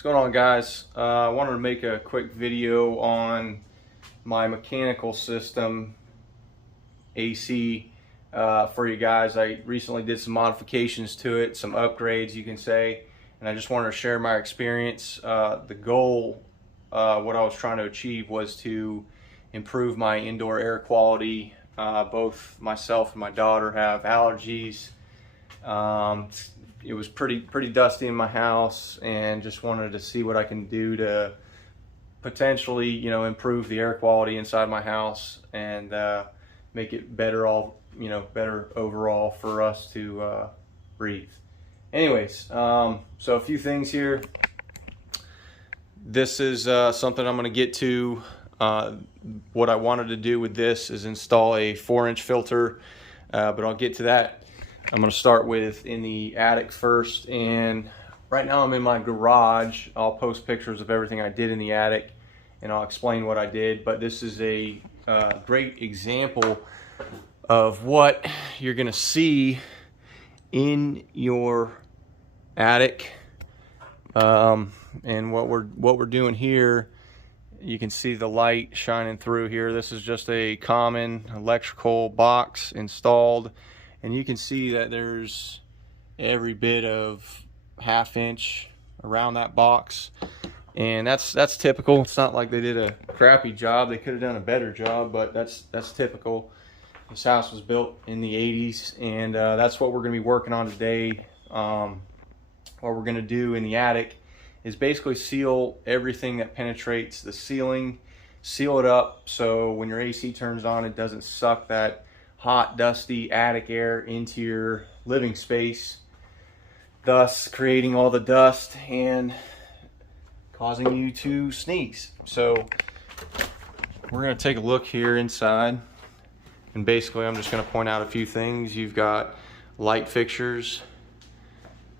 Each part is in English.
What's going on, guys? I wanted to make a quick video on my mechanical system AC for you guys. I recently did some modifications to it, some upgrades you can say, and I just wanted to share my experience. The goal, what I was trying to achieve, was to improve my indoor air quality. Both myself and my daughter have allergies. It was pretty dusty in my house, and just wanted to see what I can do to potentially, improve the air quality inside my house and make it better better overall for us to breathe. Anyways, so a few things here. This is something I'm going to get to. What I wanted to do with this is install a 4-inch filter, but I'll get to that. I'm going to start with in the attic first, and right now I'm in my garage. I'll post pictures of everything I did in the attic, and I'll explain what I did, but this is a great example of what you're going to see in your attic. And what we're doing here, you can see the light shining through here. This is just a common electrical box installed, and you can see that there's every bit of 1/2 inch around that box, and that's typical. It's not like they did a crappy job. They could have done a better job, but that's typical. This house was built in the 80s, and that's what we're going to be working on today. What we're going to do in the attic is basically seal everything that penetrates the ceiling, seal it up so when your AC turns on, it doesn't suck that hot, dusty attic air into your living space, thus creating all the dust and causing you to sneeze. So we're going to take a look here inside, and basically I'm just going to point out a few things. You've got light fixtures,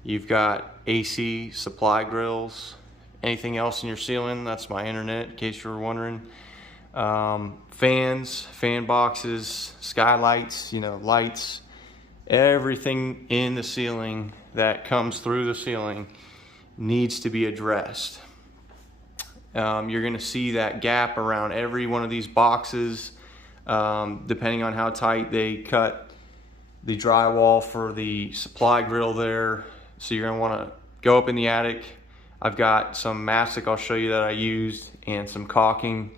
you've got AC supply grills. Anything else in your ceiling, that's my internet, in case you were wondering. Fans, fan boxes, skylights, lights, everything in the ceiling that comes through the ceiling needs to be addressed. You're going to see that gap around every one of these boxes, depending on how tight they cut the drywall for the supply grill there. So you're going to want to go up in the attic. I've got some mastic I'll show you that I used, and some caulking,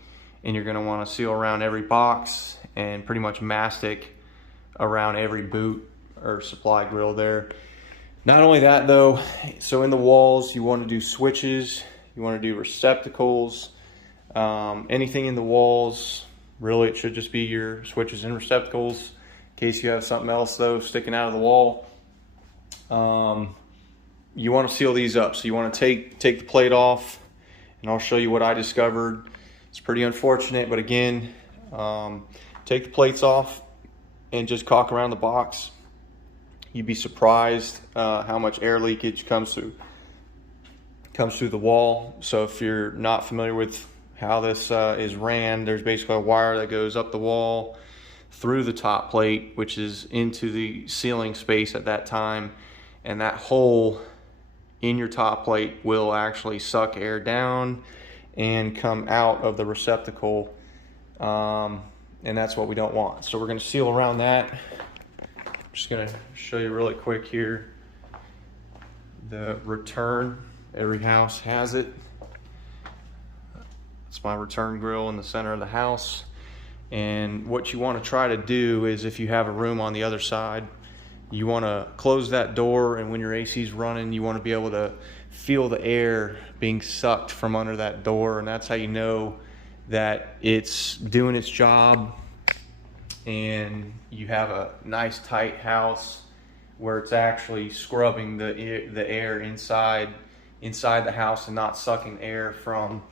and you're going to want to seal around every box and pretty much mastic around every boot or supply grill there. Not only that though, so in the walls you want to do switches, you want to do receptacles, anything in the walls. Really, it should just be your switches and receptacles. In case you have something else though sticking out of the wall, you want to seal these up. So you want to take the plate off, and I'll show you what I discovered. It's pretty unfortunate, but again, take the plates off and just caulk around the box. You'd be surprised how much air leakage comes through the wall. So if you're not familiar with how this is ran, there's basically a wire that goes up the wall through the top plate, which is into the ceiling space at that time, and that hole in your top plate will actually suck air down and come out of the receptacle, and that's what we don't want. So we're going to seal around that. I'm just going to show you really quick here the return. Every house has it. It's my return grill in the center of the house, and what you want to try to do is, if you have a room on the other side, you want to close that door, and when your AC is running, you want to be able to feel the air being sucked from under that door, and that's how you know that it's doing its job and you have a nice tight house where it's actually scrubbing the air inside the house and not sucking air from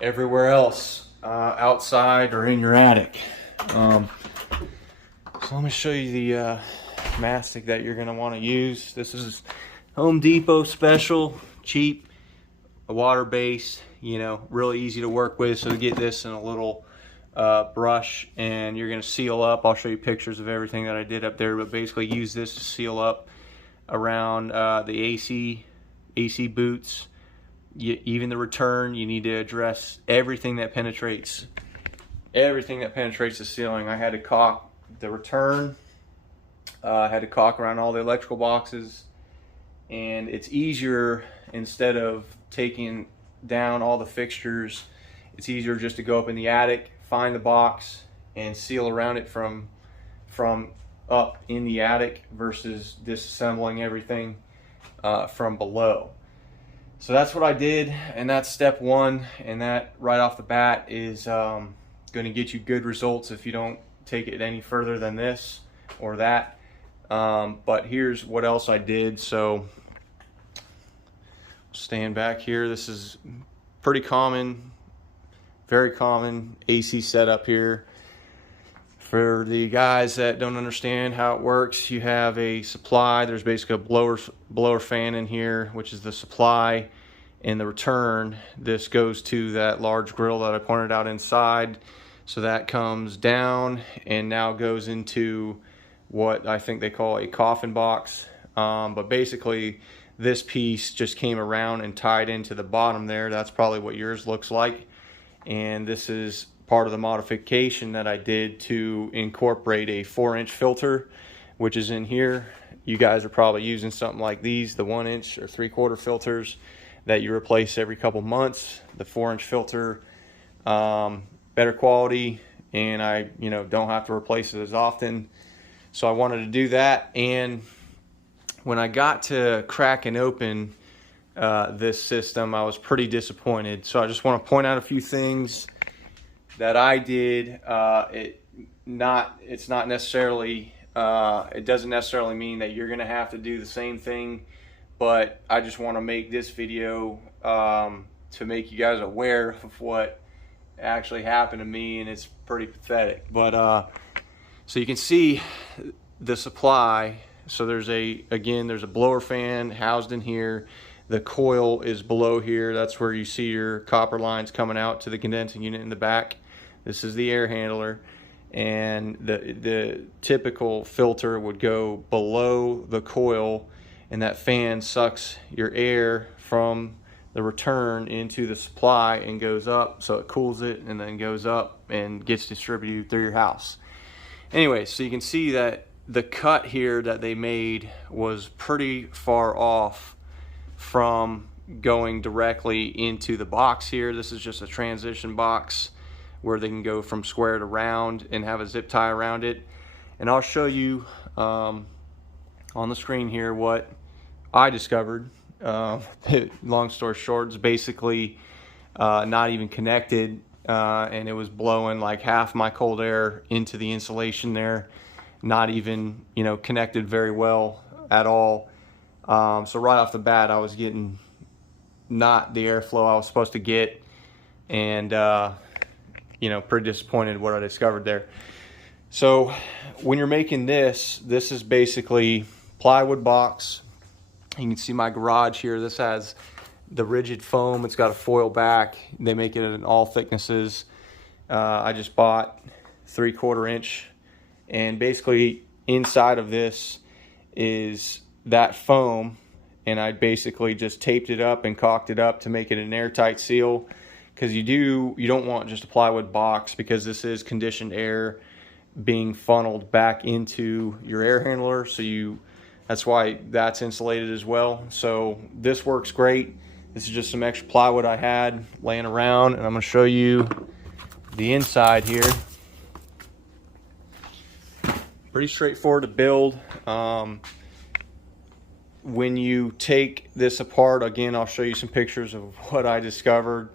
everywhere else outside or in your attic. So let me show you the mastic that you're going to want to use. This is Home Depot special, cheap, water based, really easy to work with. So to get this in a little brush, and you're going to seal up. I'll show you pictures of everything that I did up there, but basically use this to seal up around the AC boots, even the return, you need to address everything that penetrates the ceiling. I had to caulk the return. I had to caulk around all the electrical boxes, and it's easier, instead of taking down all the fixtures, it's easier just to go up in the attic, find the box, and seal around it from up in the attic versus disassembling everything from below. So that's what I did, and that's step one, and that right off the bat is going to get you good results if you don't take it any further than this or that. But here's what else I did. So stand back here. This is pretty common, very common AC setup here. For the guys that don't understand how it works, you have a supply. There's basically a blower fan in here, which is the supply, and the return. This goes to that large grill that I pointed out inside. So that comes down and now goes into what I think they call a coffin box. But basically, this piece just came around and tied into the bottom there. That's probably what yours looks like. And this is part of the modification that I did to incorporate a 4-inch filter, which is in here. You guys are probably using something like these, the 1-inch or 3/4 filters that you replace every couple months. The 4-inch filter, better quality, and I don't have to replace it as often. So I wanted to do that, and when I got to cracking open this system, I was pretty disappointed. So I just want to point out a few things that I did. It doesn't necessarily mean that you're gonna have to do the same thing, but I just want to make this video to make you guys aware of what actually happened to me, and it's pretty pathetic. But so you can see the supply. So there's a blower fan housed in here. The coil is below here. That's where you see your copper lines coming out to the condensing unit in the back. This is the air handler, and the typical filter would go below the coil, and that fan sucks your air from the return into the supply and goes up, so it cools it and then goes up and gets distributed through your house. Anyway, so you can see that the cut here that they made was pretty far off from going directly into the box here. This is just a transition box where they can go from square to round and have a zip tie around it. And I'll show you on the screen here what I discovered. Long story short, it's basically not even connected, and it was blowing like half my cold air into the insulation there, not even connected very well at all. So right off the bat, I was getting not the airflow I was supposed to get, and pretty disappointed what I discovered there. So when you're making this is basically plywood box. You can see my garage here. This has the rigid foam. It's got a foil back. They make it in all thicknesses. I just bought 3/4 inch, and basically inside of this is that foam, and I basically just taped it up and caulked it up to make it an airtight seal, because you don't want just a plywood box, because this is conditioned air being funneled back into your air handler, so that's why that's insulated as well. So this works great. This is just some extra plywood I had laying around, and I'm going to show you the inside here. Pretty straightforward to build. When you take this apart, again, I'll show you some pictures of what I discovered.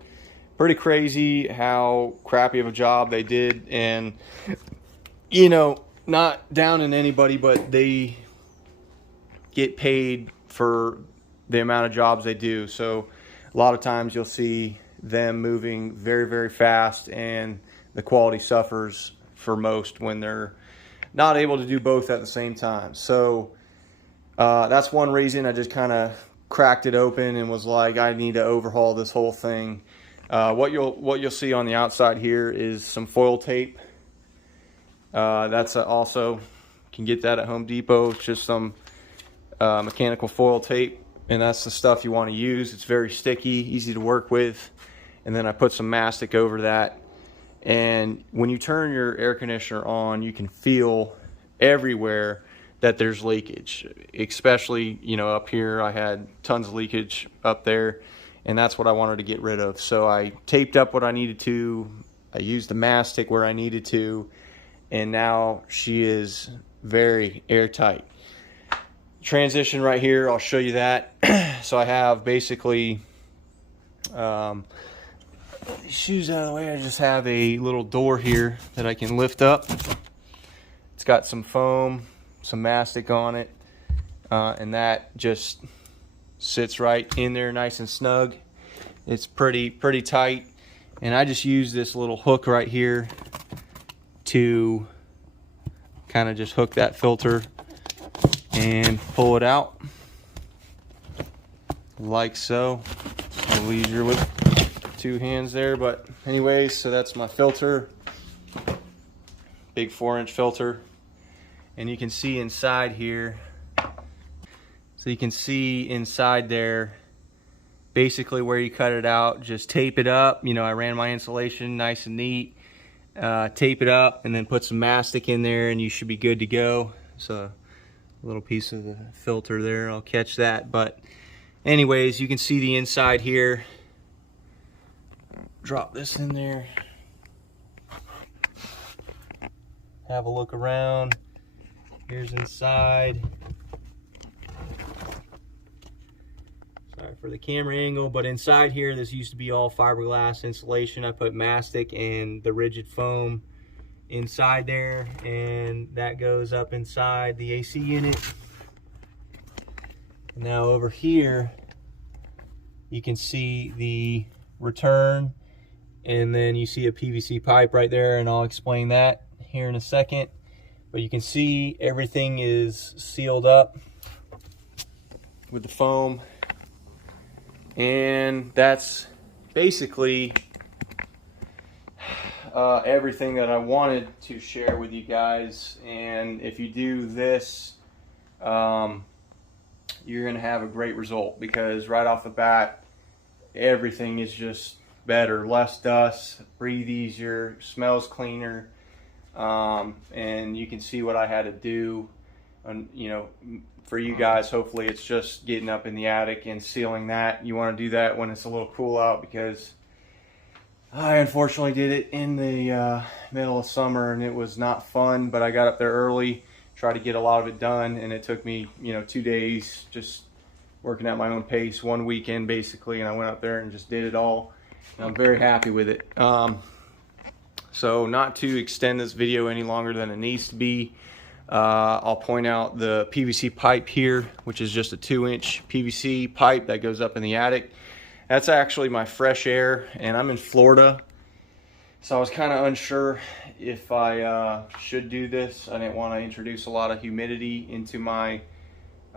Pretty crazy how crappy of a job they did, and not down in anybody, but they get paid for the amount of jobs they do. So a lot of times you'll see them moving very, very fast, and the quality suffers for most when they're not able to do both at the same time. So that's one reason I just kind of cracked it open and was like, I need to overhaul this whole thing. What you'll see on the outside here is some foil tape. That's also, you can get that at Home Depot. It's just some mechanical foil tape, and that's the stuff you want to use. It's very sticky, easy to work with. And then I put some mastic over that. And when you turn your air conditioner on, you can feel everywhere that there's leakage, especially, you know, up here. I had tons of leakage up there, and that's what I wanted to get rid of. So I taped up what I needed to, I used the mastic where I needed to, and now she is very airtight. Transition right here, I'll show you that. So I have basically shoes out of the way. I just have a little door here that I can lift up. It's got some foam, some mastic on it, and that just sits right in there nice and snug. It's pretty tight, and I just use this little hook right here to kind of just hook that filter and pull it out like so. A little easier with two hands there, but anyways, so that's my filter, big 4-inch filter. And you can see inside here, so you can see inside there basically where you cut it out. Just tape it up. You know, I ran my insulation nice and neat, tape it up, and then put some mastic in there, and you should be good to go. So a little piece of the filter there, I'll catch that. But anyways, you can see the inside here. Drop this in there, have a look around. Here's inside. Sorry for the camera angle, but inside here, this used to be all fiberglass insulation. I put mastic and the rigid foam inside there, and that goes up inside the AC unit. Now over here, you can see the return, and then you see a PVC pipe right there, and I'll explain that here in a second. But you can see everything is sealed up with the foam, and that's basically everything that I wanted to share with you guys. And if you do this, you're gonna have a great result, because right off the bat, everything is just better. Less dust, breathe easier, smells cleaner. And you can see what I had to do. And you know, for you guys, hopefully it's just getting up in the attic and sealing that. You want to do that when it's a little cool out, because I unfortunately did it in the middle of summer, and it was not fun. But I got up there early, tried to get a lot of it done, and it took me, you know, 2 days just working at my own pace, one weekend basically, and I went up there and just did it all. And I'm very happy with it. So not to extend this video any longer than it needs to be, I'll point out the PVC pipe here, which is just a 2-inch PVC pipe that goes up in the attic. That's actually my fresh air, and I'm in Florida, so I was kind of unsure if I should do this. I didn't want to introduce a lot of humidity into my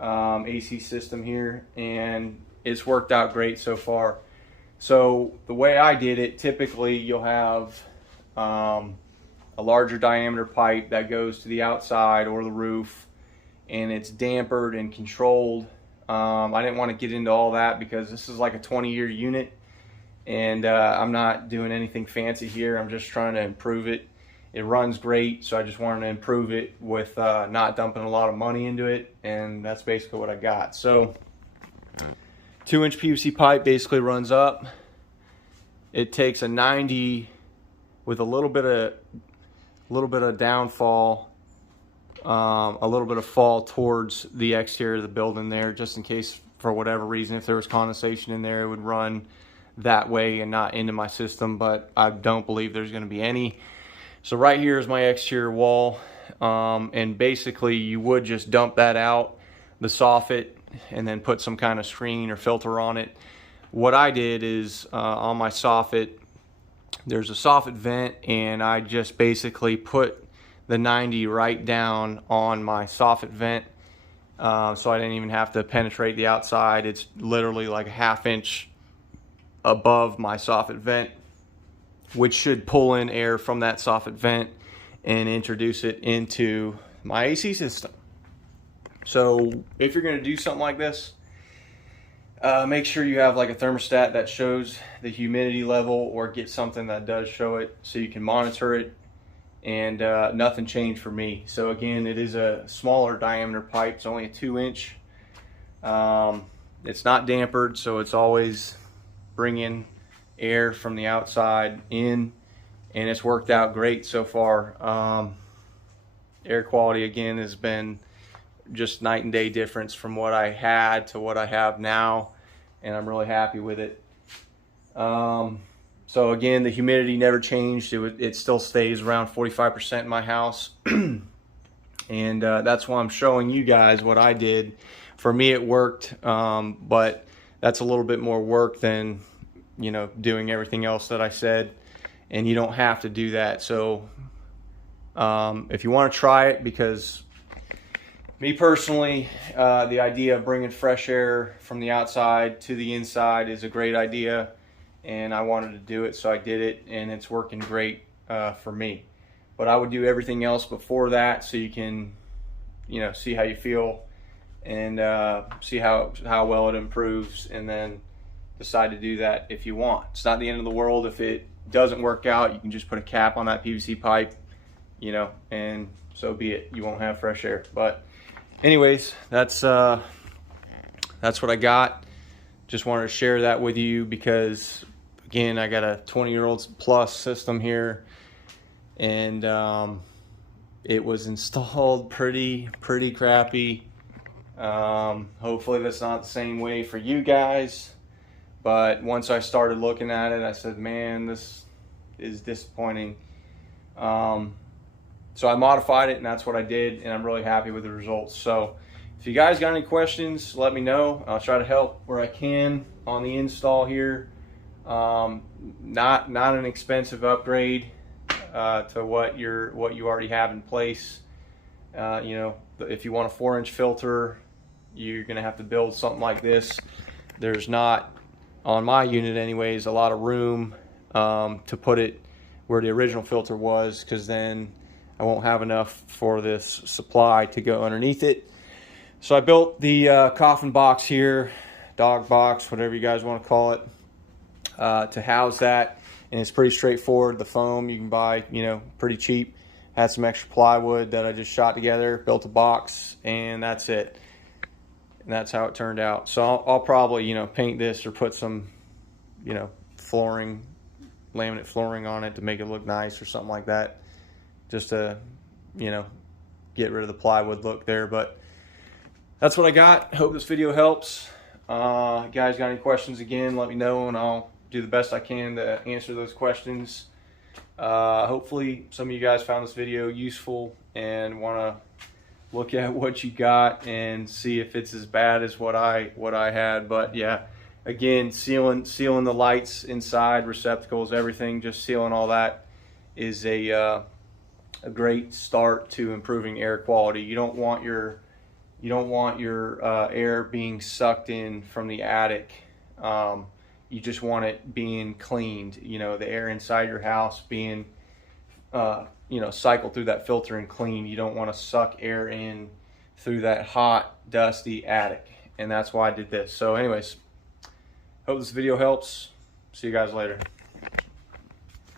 AC system here, and it's worked out great so far. So the way I did it, typically you'll have a larger diameter pipe that goes to the outside or the roof, and it's dampered and controlled. I didn't want to get into all that because this is like a 20-year unit, and I'm not doing anything fancy here. I'm just trying to improve it. It runs great, so I just wanted to improve it with not dumping a lot of money into it, and that's basically what I got. So 2-inch PVC pipe basically runs up. It takes a 90 with a little bit of downfall, a little bit of fall towards the exterior of the building there, just in case for whatever reason, if there was condensation in there, it would run that way and not into my system, but I don't believe there's going to be any. So right here is my exterior wall, and basically you would just dump that out, the soffit, and then put some kind of screen or filter on it. What I did is on my soffit, there's a soffit vent, and I just basically put the 90 right down on my soffit vent, so I didn't even have to penetrate the outside. It's literally like a 1/2 inch above my soffit vent, which should pull in air from that soffit vent and introduce it into my AC system. So if you're going to do something like this, make sure you have like a thermostat that shows the humidity level, or get something that does show it so you can monitor it. And nothing changed for me. So again, it is a smaller diameter pipe. It's only a 2-inch. It's not dampered, so it's always bringing air from the outside in, and it's worked out great so far. Air quality again has been just night and day difference from what I had to what I have now, and I'm really happy with it. So again, the humidity never changed. It still stays around 45% in my house. And that's why I'm showing you guys what I did. For me, it worked, but that's a little bit more work than, you know, doing everything else that I said. And you don't have to do that. So if you want to try it, because me personally, the idea of bringing fresh air from the outside to the inside is a great idea. And I wanted to do it, so I did it, and it's working great for me. But I would do everything else before that, so you can, you know, see how you feel and see how well it improves, and then decide to do that if you want. It's not the end of the world. If it doesn't work out, you can just put a cap on that PVC pipe, you know, and so be it. You won't have fresh air. But anyways, that's what I got. Just wanted to share that with you because, again, I got a 20-year-old plus system here, and it was installed pretty crappy. Hopefully that's not the same way for you guys, but once I started looking at it, I said, man, this is disappointing. So I modified it, and that's what I did, and I'm really happy with the results. So if you guys got any questions, let me know. I'll try to help where I can on the install here. Not an expensive upgrade to what you already have in place. You know, if you want a 4-inch filter, you're gonna have to build something like this. There's not, on my unit anyways, a lot of room to put it where the original filter was, because then I won't have enough for this supply to go underneath it. So I built the coffin box here, dog box, whatever you guys want to call it, to house that, and it's pretty straightforward. The foam you can buy, you know, pretty cheap. Had some extra plywood that I just shot together, built a box, and that's it. And that's how it turned out. So I'll probably, you know, paint this or put some, you know, flooring, laminate flooring on it to make it look nice or something like that, just to, you know, get rid of the plywood look there. But that's what I got. Hope this video helps. Guys got any questions, again, let me know, and I'll do the best I can to answer those questions. Hopefully some of you guys found this video useful and want to look at what you got and see if it's as bad as what I had. But yeah, again, sealing the lights inside, receptacles, everything, just sealing all that is a great start to improving air quality. You don't want your air being sucked in from the attic. You just want it being cleaned, you know, the air inside your house being, you know, cycled through that filter and clean. You don't want to suck air in through that hot, dusty attic. And that's why I did this. So anyways, hope this video helps. See you guys later.